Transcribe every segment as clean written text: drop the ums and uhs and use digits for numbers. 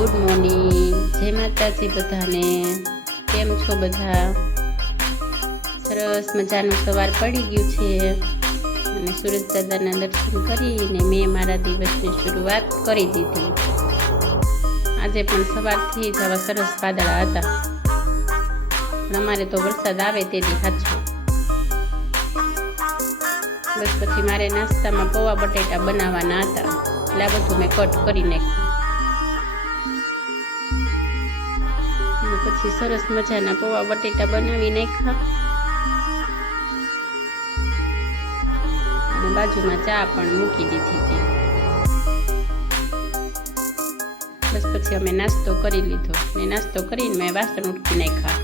Good morning, જય માતાજી બધાને. કેમ છો બધા? સરસ મજાનું સવાર પડી ગયું છે અને સૂરજ દાદાના દર્શન કરીને મેં મારા દિવસની શરૂઆત કરી દીધી. આજે પણ સવારથી જ આવા સરસ વાદળા હતા, પણ અમારે તો વરસાદ આવે તેથી સાચો. બસ પછી મારે નાસ્તામાં પૌવા બટેટા બનાવવાના હતા, એટલે આ બધું મેં કટ કરી નાખ્યું. પછી સરસ મજાના પૌવા બટેટા બનાવી નાખ્યા અને બાજુમાં ચા પણ મૂકી દીધી હતી. બસ પછી અમે નાસ્તો કરી લીધો ને નાસ્તો કરીને મેં વાસણ ઉટકી નાખ્યા.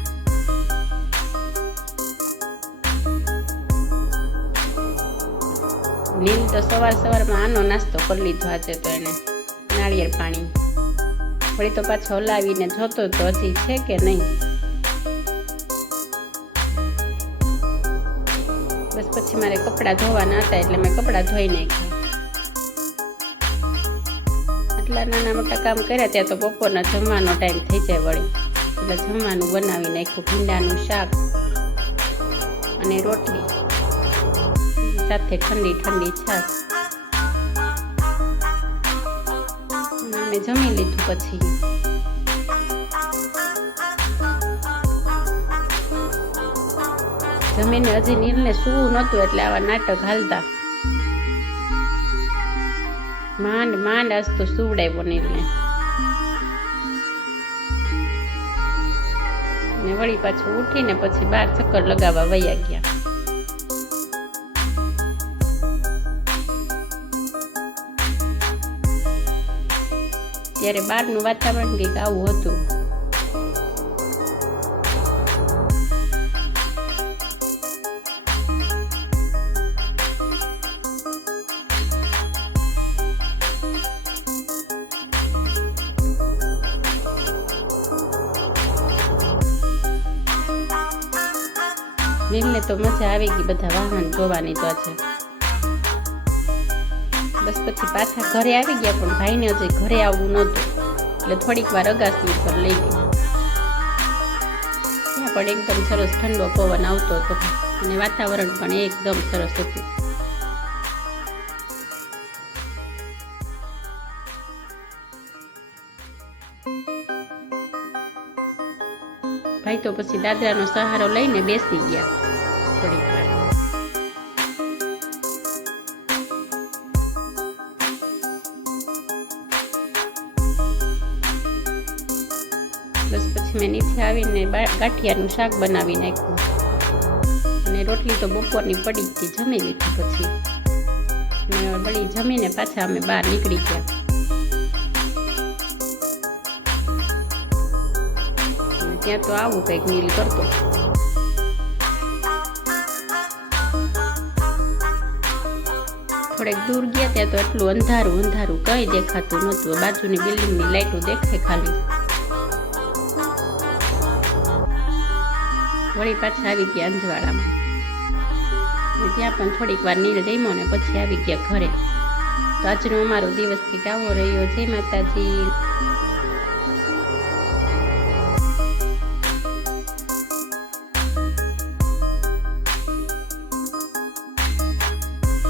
નીલ તો સવારમાં આનો નાસ્તો કરી લીધો આજે તો એને નાળિયેર પાણી. વળી તો પાછો હલાવીને જોતો તો હજી છે કે નહીં. બસ પછી મારે કપડાં ધોવાના હતા એટલે મેં કપડાં ધોઈ નાખ્યા. આટલા નાના મોટા કામ કર્યા ત્યાં તો બપોરના જમવાનો ટાઈમ થઈ જાય વળી, એટલે જમવાનું બનાવી નાખ્યું. ભીંડાનું શાક અને રોટલી સાથે ઠંડી ઠંડી છાશ. અમે જમી લીધું પછી જમીને હજી નીરને સૂવું નહોતું એટલે આવા નાટક હાલતા. માંડ આજ તો સુવડાવ્યો નીરને. ને વળી પાછું ઉઠીને પછી 12 ચક્કર લગાવવા વયા ગયા. ત્યારે બહારનું વાતાવરણ કંઈક આવું હતું. નીલને તો મજા આવી ગઈ બધા વાહન જોવાની તો છે. બસ પછી પાછા ઘરે આવી ગયા, પણ ભાઈને હજી ઘરે આવવું નહોતું એટલે થોડીક વાર અગાસી ઉપર લઈ ગઈ. ત્યાં પણ એકદમ સરસ ઠંડો પવન આવતો હતો અને વાતાવરણ પણ એકદમ સરસ હતું. ભાઈ તો પછી દાદરાનો સહારો લઈને બેસી ગયા થોડીક વાર. બસ પછી મેં નીચે આવીને ગાંઠિયાનું શાક બનાવી નાખ્યું અને રોટલી તો બપોરની પડી હતી, જમી લીધી. પછી ને વળી જમીને પાછા અમે બહાર નીકળી ગયા. ત્યાં તો આવું કંઈક નીલ કરતો. થોડેક દૂર ગયા ત્યાં તો એટલું અંધારું કંઈ દેખાતું નહોતું. બાજુની બિલ્ડિંગની લાઈટો દેખાય ખાલી. વળી પાછા આવી ગયા અંજવાળામાં. ત્યાં પણ થોડીક વાર નીલ જમ્યો ને પછી આવી ગયા ઘરે. તો આજનો અમારો દિવસ કંઈક આવો રહ્યો. જય માતાજી.